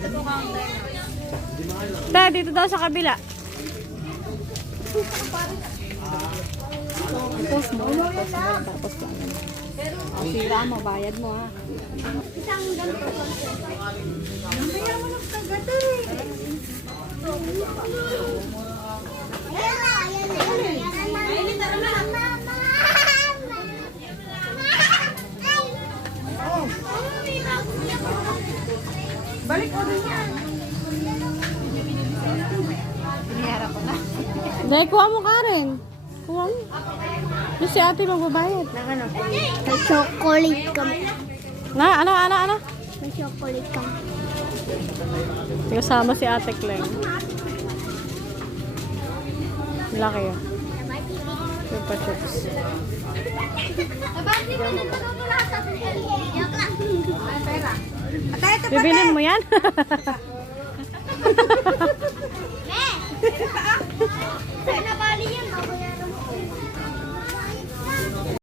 Ito po counter. Tayo, dito daw sa kabila. Tapos mo. Tapos lang. Sira mo, bayad mo ha. Isang ganito. Mamaya mo lang kagad eh. Balik ko din yan. Pinihara ko na. Dahil, kuha mo ka rin. Kuha mo. Yung si ate magbabayad. Ano? May chocolate kami. Ano? May chocolate kami. Kasama si ate Kleng. Laki yun. Chupa chups. Bakit mo na wala sa yak lang. Pera. Atay ito pa. Bibilin mo yan? Sa'yo na bali yan.